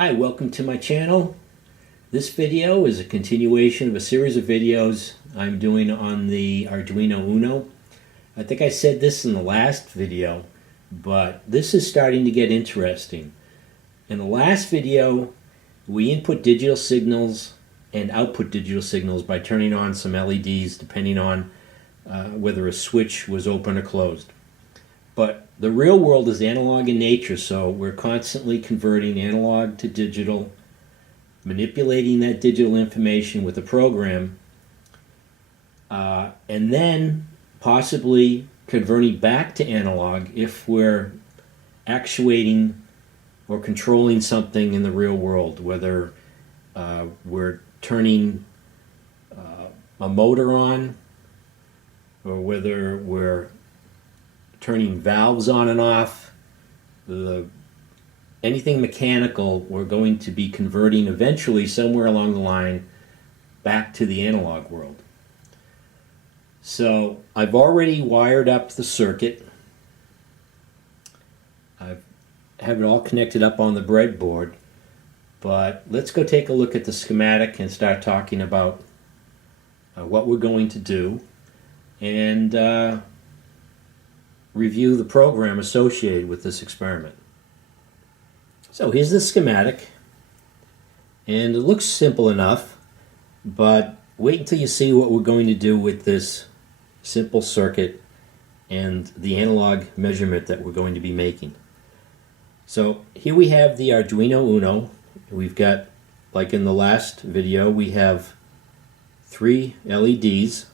Hi, welcome to my channel. This video is a continuation of a series of videos I'm doing on the Arduino Uno. I think I said this in the last video, but this is starting to get interesting. In the last video, we input digital signals and output digital signals by turning on some LEDs depending on whether a switch was open or closed. But the real world is analog in nature, so we're constantly converting analog to digital, manipulating that digital information with a program, and then possibly converting back to analog if we're actuating or controlling something in the real world, whether we're turning a motor on or whether we're turning valves on and off. Anything mechanical, we're going to be converting eventually somewhere along the line back to the analog world. So I've already wired up the circuit. I have it all connected up on the breadboard, but let's go take a look at the schematic and start talking about what we're going to do and review the program associated with this experiment. So here's the schematic, and it looks simple enough, but wait until you see what we're going to do with this simple circuit and the analog measurement that we're going to be making. So here we have the Arduino Uno. We've got, like in the last video, we have 3 LEDs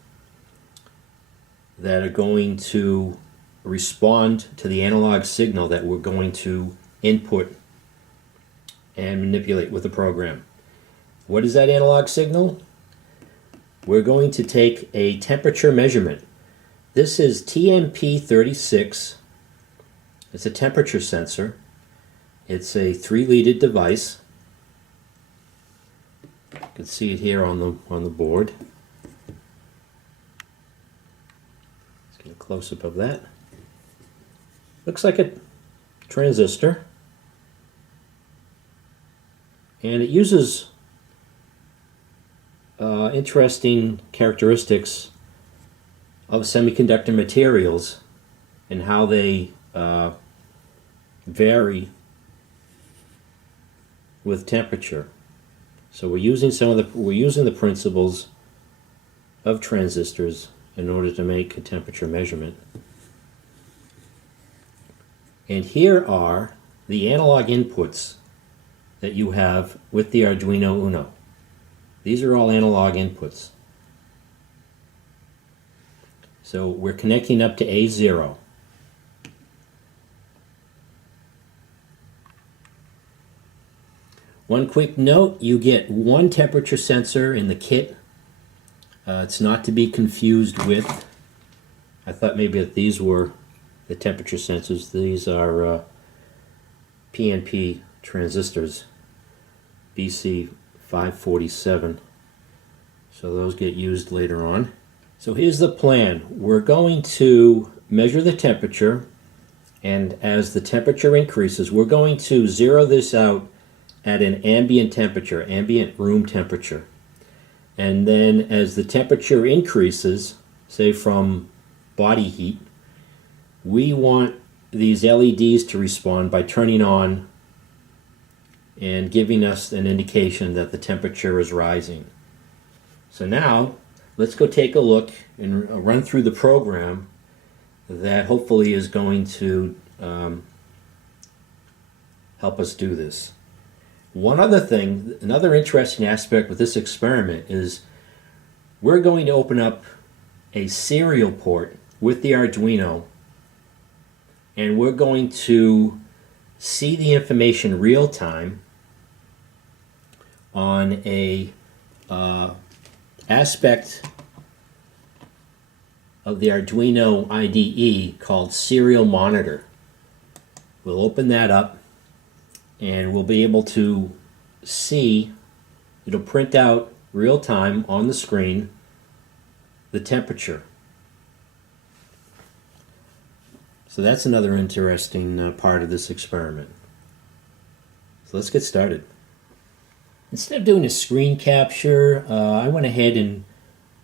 that are going to respond to the analog signal that we're going to input and manipulate with the program. What is that analog signal? We're going to take a temperature measurement. This is TMP36. It's a temperature sensor. It's a 3-leaded device. You can see it here on the board. Let's get a close-up of that. Looks like a transistor, and it uses interesting characteristics of semiconductor materials and how they vary with temperature. So we're using the principles of transistors in order to make a temperature measurement. And here are the analog inputs that you have with the Arduino Uno. These are all analog inputs. So we're connecting up to A0. One quick note, you get one temperature sensor in the kit. It's not to be confused with, I thought maybe that these were the temperature sensors. These are PNP transistors, BC547. So those get used later on. So here's the plan. We're going to measure the temperature, and as the temperature increases, we're going to zero this out at an ambient temperature, ambient room temperature. And then as the temperature increases, say from body heat, we want these LEDs to respond by turning on and giving us an indication that the temperature is rising. So now, let's go take a look and run through the program that hopefully is going to help us do this. One other thing, another interesting aspect with this experiment is we're going to open up a serial port with the Arduino, and we're going to see the information real time on a aspect of the Auduino IDE called Serial Monitor. We'll open that up and we'll be able to see, it'll print out real time on the screen the temperature. So that's another interesting part of this experiment. So let's get started. Instead of doing a screen capture, I went ahead and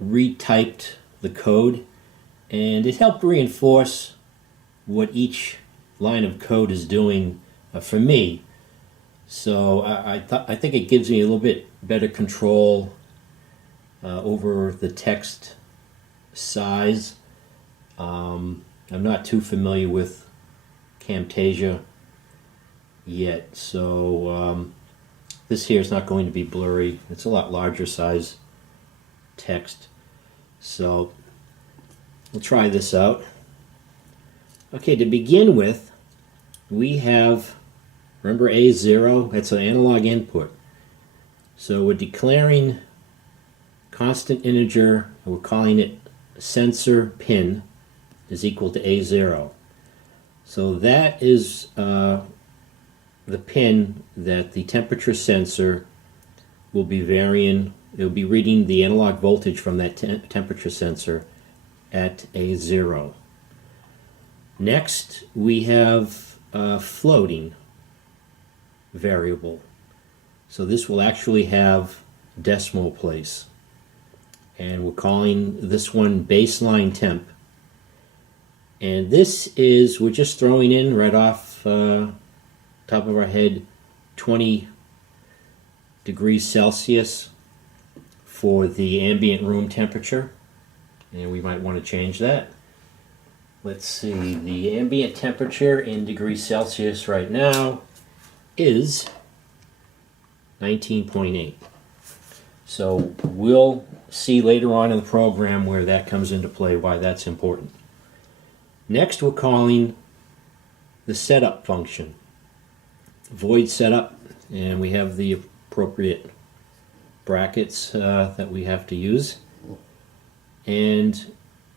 retyped the code, and it helped reinforce what each line of code is doing for me. So I think it gives me a little bit better control over the text size. I'm not too familiar with Camtasia yet, so this here is not going to be blurry. It's a lot larger size text. So we'll try this out. Okay, to begin with, we have, remember A0, that's an analog input. So we're declaring constant integer, and we're calling it sensor pin is equal to A0. So that is the pin that the temperature sensor will be varying. It will be reading the analog voltage from that temperature sensor at A0. Next, we have a floating variable. So this will actually have decimal place. And we're calling this one baseline temp. And this is, we're just throwing in right off top of our head 20 degrees Celsius for the ambient room temperature. And we might want to change that. Let's see, the ambient temperature in degrees Celsius right now is 19.8. So we'll see later on in the program where that comes into play, why that's important. Next, we're calling the setup function, void setup, and we have the appropriate brackets that we have to use. And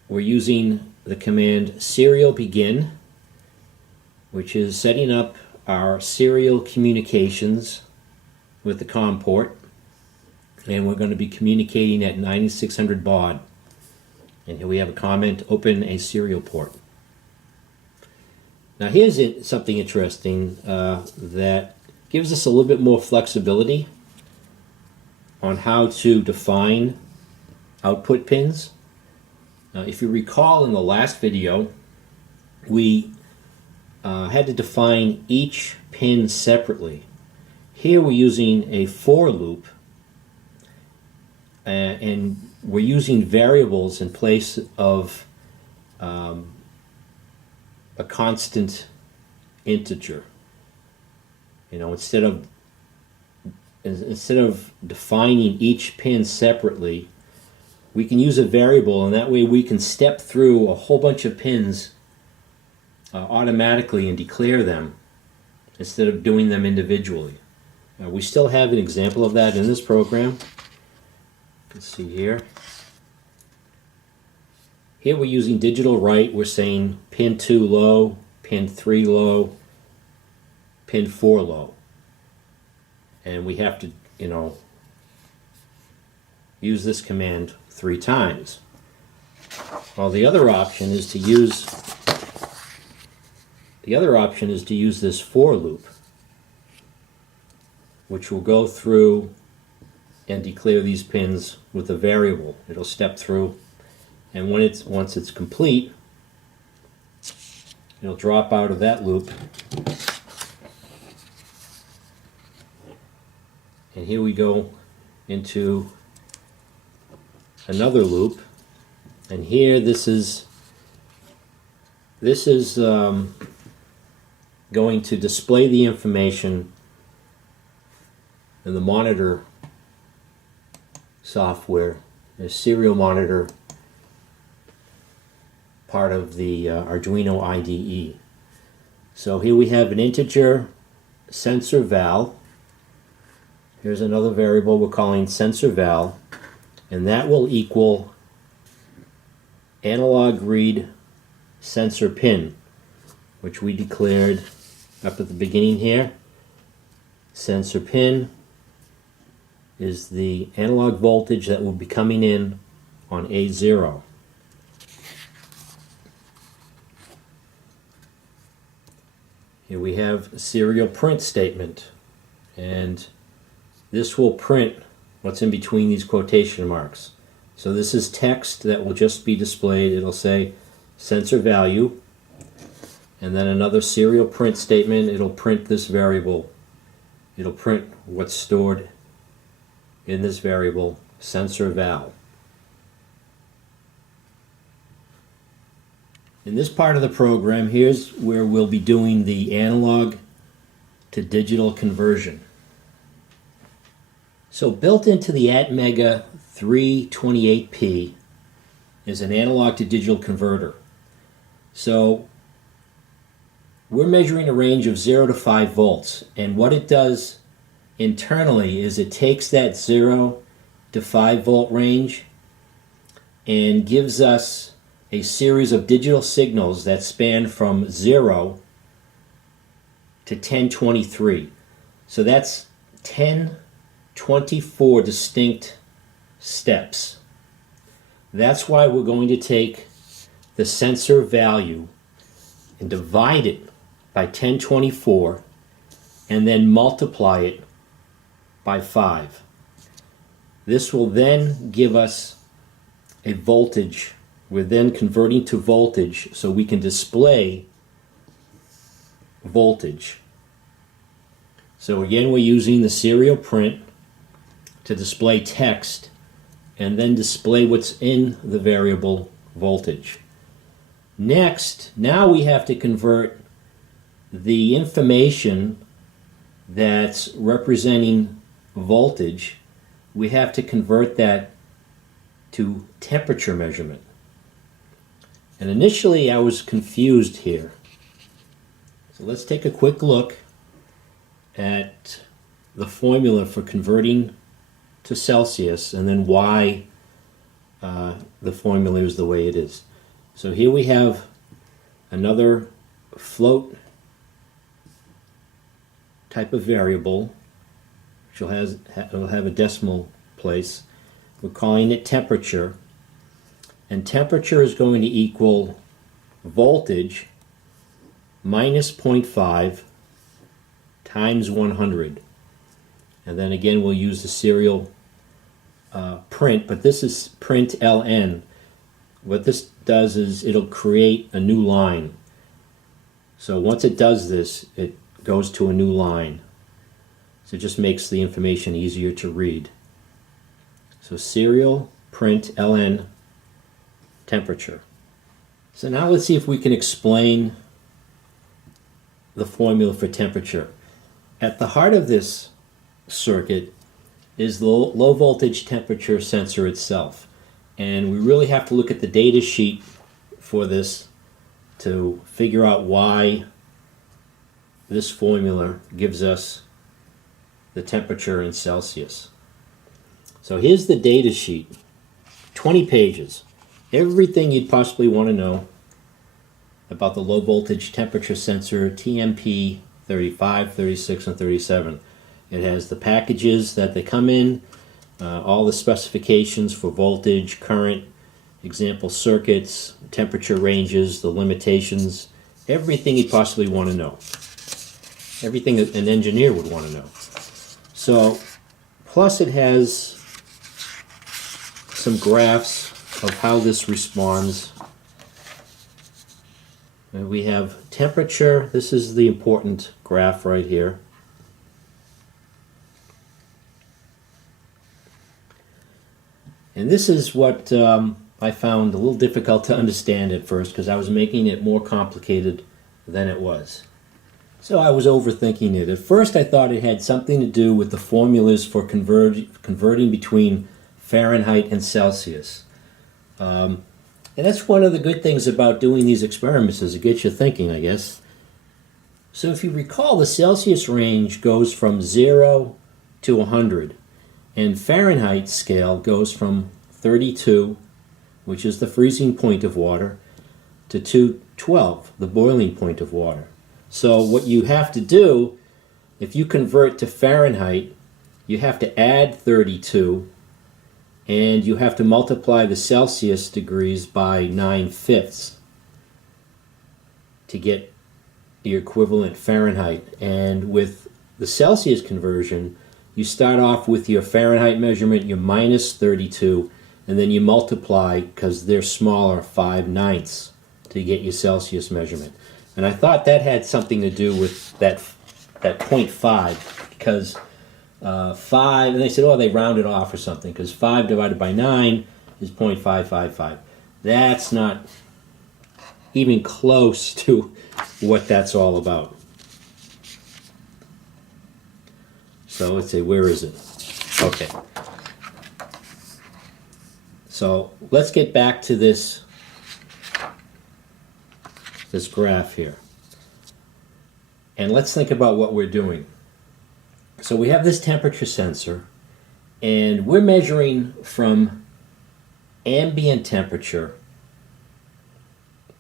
we're using the command serial begin, which is setting up our serial communications with the COM port, and we're going to be communicating at 9600 baud. And here we have a comment, open a serial port. Now here's something interesting that gives us a little bit more flexibility on how to define output pins. If you recall in the last video, we had to define each pin separately. Here we're using a for loop, and we're using variables in place of a constant integer. You know, instead of defining each pin separately, we can use a variable, and that way we can step through a whole bunch of pins automatically and declare them instead of doing them individually. We still have an example of that in this program. Let's see here. Here we're using digital write. We're saying pin 2 low, pin 3 low, pin 4 low. And we have to, you know, use this command 3 times. Well, the other option is to use this for loop, which will go through and declare these pins with a variable. It'll step through, and once it's complete, it'll drop out of that loop. And here we go into another loop, and here this is going to display the information in the monitor software, the serial monitor part of the Arduino IDE. So here we have an integer sensor val. Here's another variable we're calling sensor val, and that will equal analog read sensor pin, which we declared up at the beginning here. Sensor pin is the analog voltage that will be coming in on A0. Here we have a serial print statement, and this will print what's in between these quotation marks. So this is text that will just be displayed. It'll say sensor value, and then another serial print statement. It'll print this variable. It'll print what's stored in this variable, sensor val. In this part of the program, here's where we'll be doing the analog to digital conversion. So built into the Atmega 328P is an analog to digital converter. So we're measuring a range of 0 to 5 volts, and what it does internally is it takes that 0 to 5 volt range and gives us a series of digital signals that span from 0 to 1023. So that's 1024 distinct steps. That's why we're going to take the sensor value and divide it by 1024 and then multiply it by 5. This will then give us a voltage. We're then converting to voltage so we can display voltage. So again, we're using the serial print to display text and then display what's in the variable voltage. Next, now we have to convert the information that's representing voltage. We have to convert that to temperature measurement. And initially I was confused here. So let's take a quick look at the formula for converting to Celsius and then why the formula is the way it is. So here we have another float type of variable, which will have a decimal place. We're calling it temperature. And temperature is going to equal voltage minus 0.5 times 100. And then again we'll use the serial print, but this is print ln. What this does is it'll create a new line. So once it does this, it goes to a new line. So it just makes the information easier to read. So serial print ln temperature. So now let's see if we can explain the formula for temperature. At the heart of this circuit is the low voltage temperature sensor itself. And we really have to look at the data sheet for this to figure out why this formula gives us the temperature in Celsius. So here's the data sheet, 20 pages. Everything you'd possibly want to know about the low voltage temperature sensor TMP 35, 36, and 37. It has the packages that they come in, all the specifications for voltage, current, example circuits, temperature ranges, the limitations, everything you'd possibly want to know. Everything an engineer would want to know. So, plus it has some graphs of how this responds. And we have temperature. This is the important graph right here. And this is what I found a little difficult to understand at first because I was making it more complicated than it was. So I was overthinking it. At first I thought it had something to do with the formulas for converting between Fahrenheit and Celsius. And that's one of the good things about doing these experiments is it gets you thinking, I guess. So if you recall, the Celsius range goes from 0 to 100. And Fahrenheit scale goes from 32, which is the freezing point of water, to 212, the boiling point of water. So what you have to do, if you convert to Fahrenheit, you have to add 32, and you have to multiply the Celsius degrees by 9/5 to get the equivalent Fahrenheit. And with the Celsius conversion, you start off with your Fahrenheit measurement, your minus 32, and then you multiply, because they're smaller, 5/9 to get your Celsius measurement. And I thought that had something to do with that 0.5, because 5, and they said, oh, they rounded off or something, because 5 divided by 9 is 0.555. That's not even close to what that's all about. So let's say, where is it? Okay. So let's get back to this graph here. And let's think about what we're doing. So we have this temperature sensor, and we're measuring from ambient temperature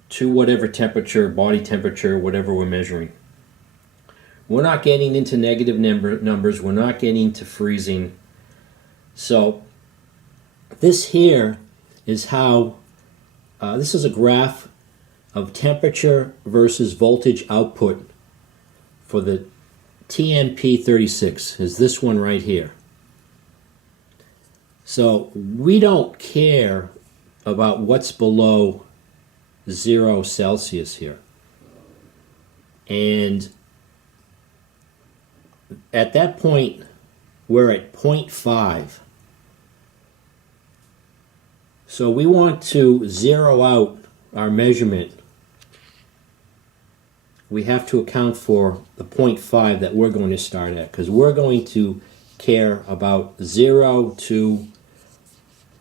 to whatever temperature, body temperature, whatever we're measuring. We're not getting into negative numbers. We're not getting to freezing. So this here is how, this is a graph of temperature versus voltage output for the TMP36, is this one right here. So we don't care about what's below 0 Celsius here. And at that point, we're at 0.5. So we want to zero out our measurement. We have to account for the 0.5 that we're going to start at, because we're going to care about 0 to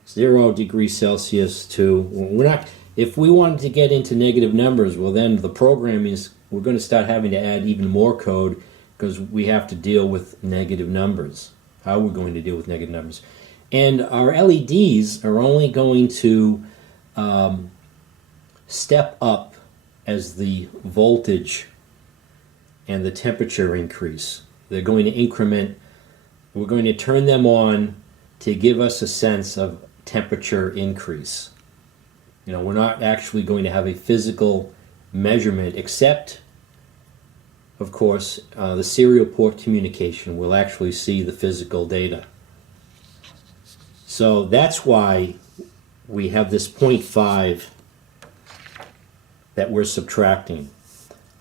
0 degrees Celsius to, we're not, if we wanted to get into negative numbers, well then the program is, we're going to start having to add even more code, because we have to deal with negative numbers. How we're going to deal with negative numbers. And our LEDs are only going to step up as the voltage and the temperature increase. They're going to increment. We're going to turn them on to give us a sense of temperature increase. You know, we're not actually going to have a physical measurement, except, of course, the serial port communication will actually see the physical data. So that's why we have this 0.5 that we're subtracting.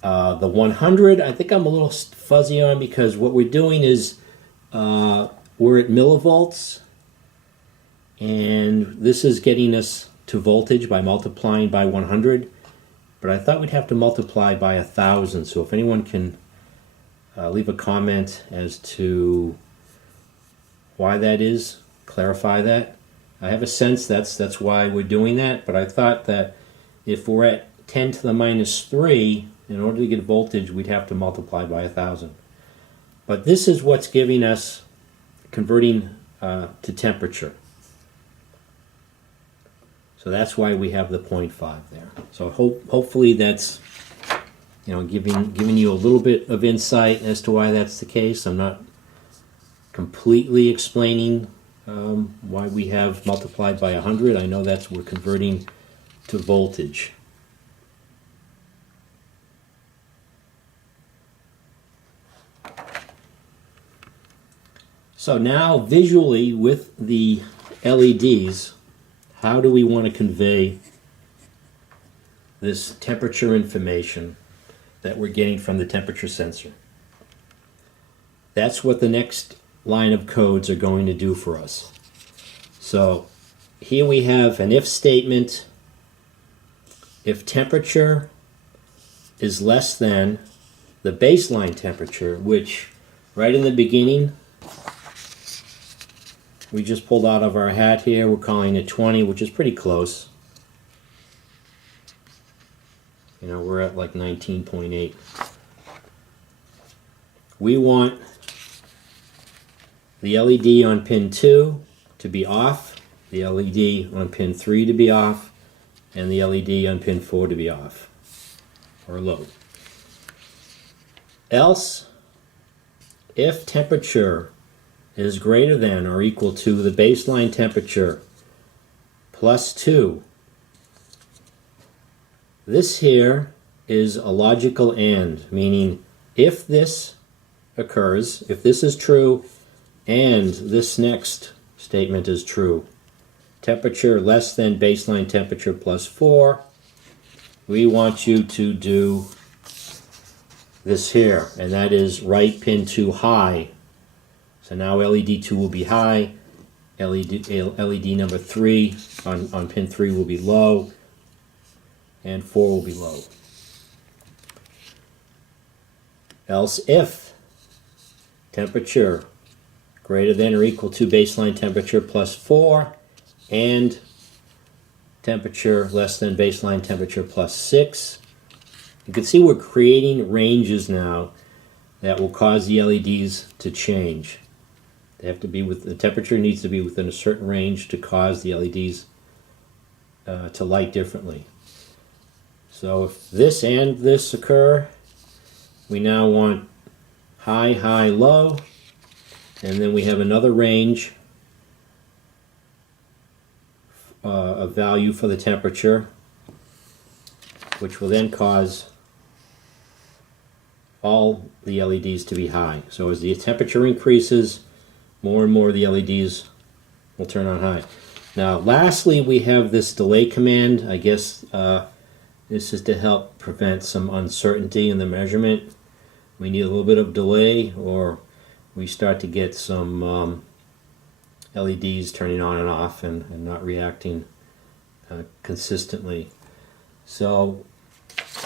The 100, I think I'm a little fuzzy on, because what we're doing is we're at millivolts, and this is getting us to voltage by multiplying by 100, but I thought we'd have to multiply by 1,000. So if anyone can leave a comment as to why that is, clarify that. I have a sense that's why we're doing that, but I thought that if we're at 10 to the minus 3, in order to get voltage, we'd have to multiply by 1,000. But this is what's giving us, converting to temperature. So that's why we have the 0.5 there. So hopefully that's, you know, giving you a little bit of insight as to why that's the case. I'm not completely explaining why we have multiplied by 100. I know that's, we're converting to voltage. So now visually with the LEDs, how do we want to convey this temperature information that we're getting from the temperature sensor? That's what the next line of codes are going to do for us. So here we have an if statement. If temperature is less than the baseline temperature, which right in the beginning we just pulled out of our hat here, we're calling it 20, which is pretty close. You know, we're at like 19.8. We want the LED on pin 2 to be off, the LED on pin 3 to be off, and the LED on pin 4 to be off, or low. Else, if temperature is greater than or equal to the baseline temperature plus 2, this here is a logical AND, meaning if this occurs, if this is true, And this next statement is true. Temperature less than baseline temperature plus 4. We want you to do this here, and that is write pin 2 high. So now LED 2 will be high, LED number 3 on pin 3 will be low, and 4 will be low. Else if temperature greater than or equal to baseline temperature plus 4 and temperature less than baseline temperature plus 6. You can see we're creating ranges now that will cause the LEDs to change. They have to be the temperature needs to be within a certain range to cause the LEDs to light differently. So if this and this occur, we now want high, high, low, and then we have another range of value for the temperature, which will then cause all the LEDs to be high. So as the temperature increases, more and more of the LEDs will turn on high. Now lastly, we have this delay command. I guess this is to help prevent some uncertainty in the measurement. We need a little bit of delay, or we start to get some LEDs turning on and off and not reacting consistently. So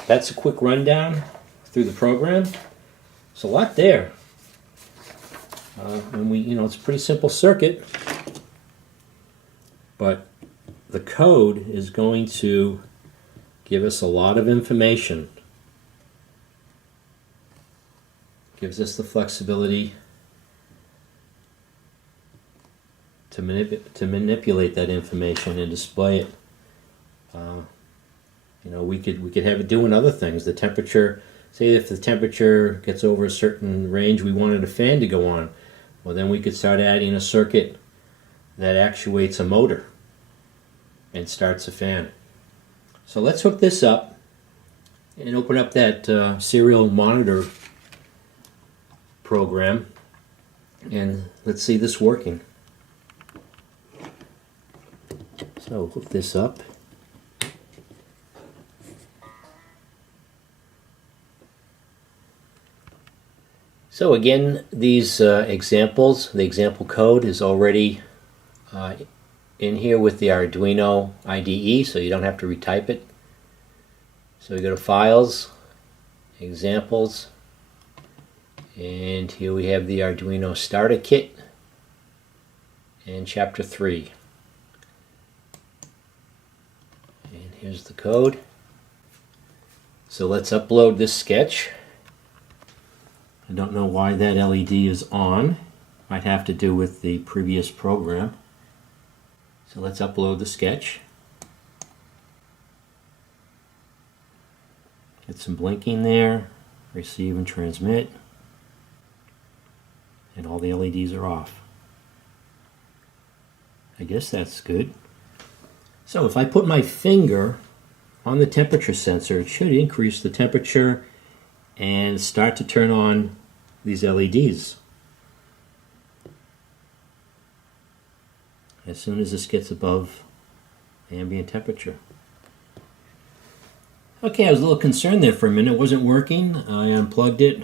that's a quick rundown through the program. It's a lot there. And it's a pretty simple circuit, but the code is going to give us a lot of information. Gives us the flexibility to manipulate that information and display it. We could have it doing other things. The temperature, say if the temperature gets over a certain range, we wanted a fan to go on. Well, then we could start adding a circuit that actuates a motor and starts a fan. So let's hook this up and open up that serial monitor program, and let's see this working. So hook this up. So again, these examples, the example code is already in here with the Arduino IDE, so you don't have to retype it. So we go to Files, Examples, and here we have the Arduino Starter Kit and Chapter 3. And here's the code. So let's upload this sketch. I don't know why that LED is on. Might have to do with the previous program. So let's upload the sketch. Get some blinking there. Receive and transmit. And all the LEDs are off. I guess that's good. So if I put my finger on the temperature sensor, it should increase the temperature and start to turn on these LEDs. As soon as this gets above ambient temperature. Okay, I was a little concerned there for a minute. It wasn't working. I unplugged it,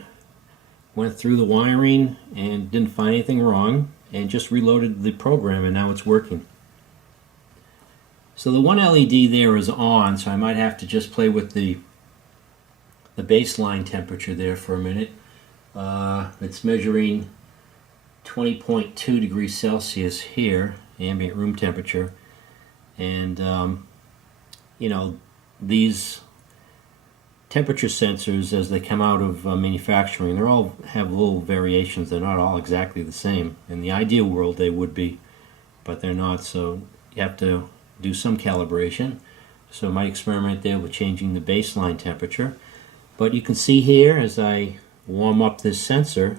went through the wiring, and didn't find anything wrong, and just reloaded the program, and now it's working. So the one LED there is on, so I might have to just play with the baseline temperature there for a minute. It's measuring 20.2 degrees Celsius here, ambient room temperature, and these temperature sensors, as they come out of manufacturing, they all have little variations. They're not all exactly the same. In the ideal world they would be, but they're not, so you have to do some calibration. So I might experiment there with changing the baseline temperature. But you can see here, as I warm up this sensor,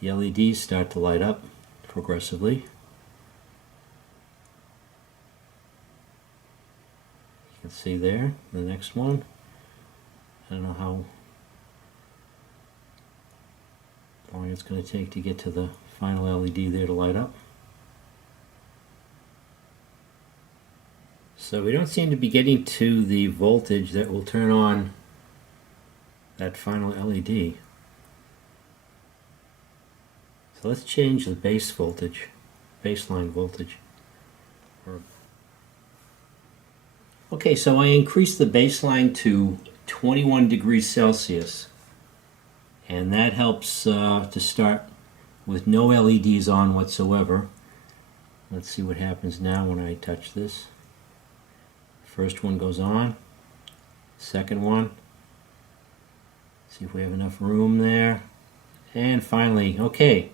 the LEDs start to light up progressively. You can see there, the next one. I don't know how how long it's going to take to get to the final LED there to light up. So we don't seem to be getting to the voltage that will turn on that final LED. So let's change the base voltage, baseline voltage. Okay, so I increased the baseline to 21 degrees Celsius, and that helps to start with no LEDs on whatsoever. Let's see what happens now when I touch this. First one goes on, second one, see if we have enough room there, and finally, okay.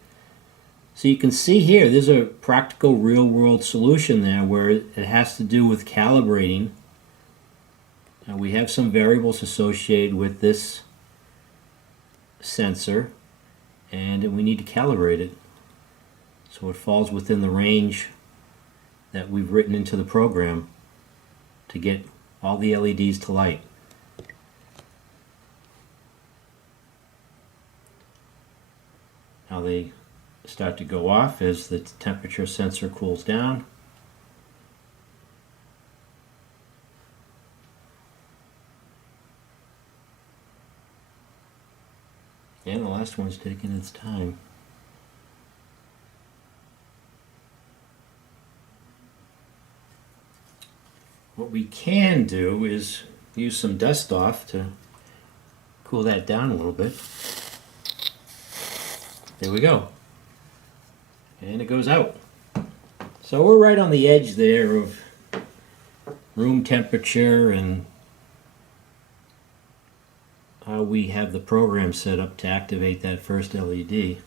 So you can see here, there's a practical real-world solution there where it has to do with calibrating. Now we have some variables associated with this sensor, and we need to calibrate it so it falls within the range that we've written into the program to get all the LEDs to light. Now they start to go off as the temperature sensor cools down. And the last one's taking its time. What we can do is use some dust off to cool that down a little bit. There we go. And it goes out. So we're right on the edge there of room temperature and how we have the program set up to activate that first LED.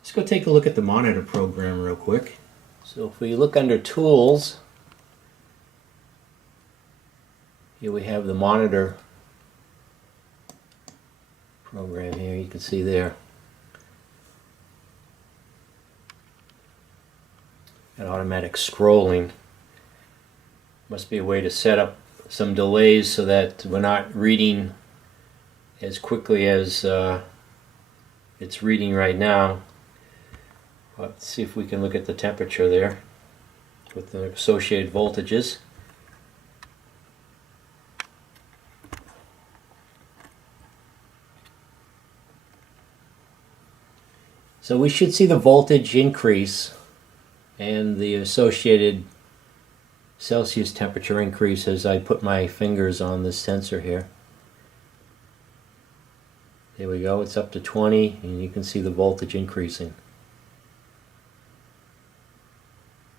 Let's go take a look at the monitor program real quick. So if we look under Tools, here we have the monitor program here. You can see there. Got automatic scrolling. Must be a way to set up some delays so that we're not reading as quickly as it's reading right now. Let's see if we can look at the temperature there with the associated voltages. So we should see the voltage increase and the associated Celsius temperature increase as I put my fingers on this sensor here. There we go, it's up to 20 and you can see the voltage increasing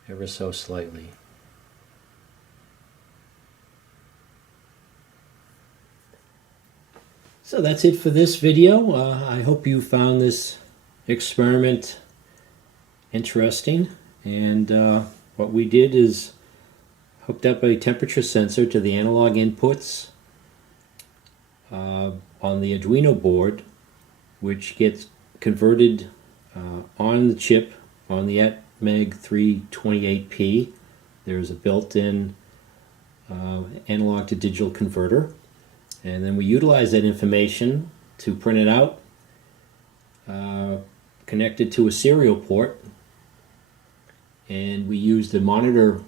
ever so slightly. So that's it for this video. I hope you found this experiment interesting, and what we did is hooked up a temperature sensor to the analog inputs on the Arduino board, which gets converted on the chip on the ATmeg 328P. There's a built-in analog to digital converter, and then we utilize that information to print it out, connected to a serial port, and we use the monitor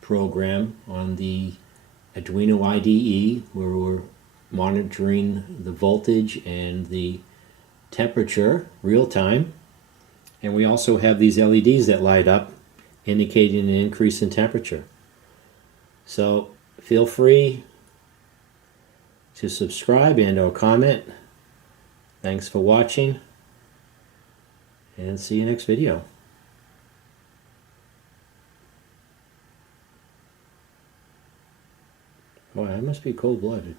program on the Auduino IDE where we're monitoring the voltage and the temperature real time, and we also have these LEDs that light up indicating an increase in temperature. So feel free to subscribe and or comment. Thanks for watching, and see you next video. Boy, I must be cold-blooded.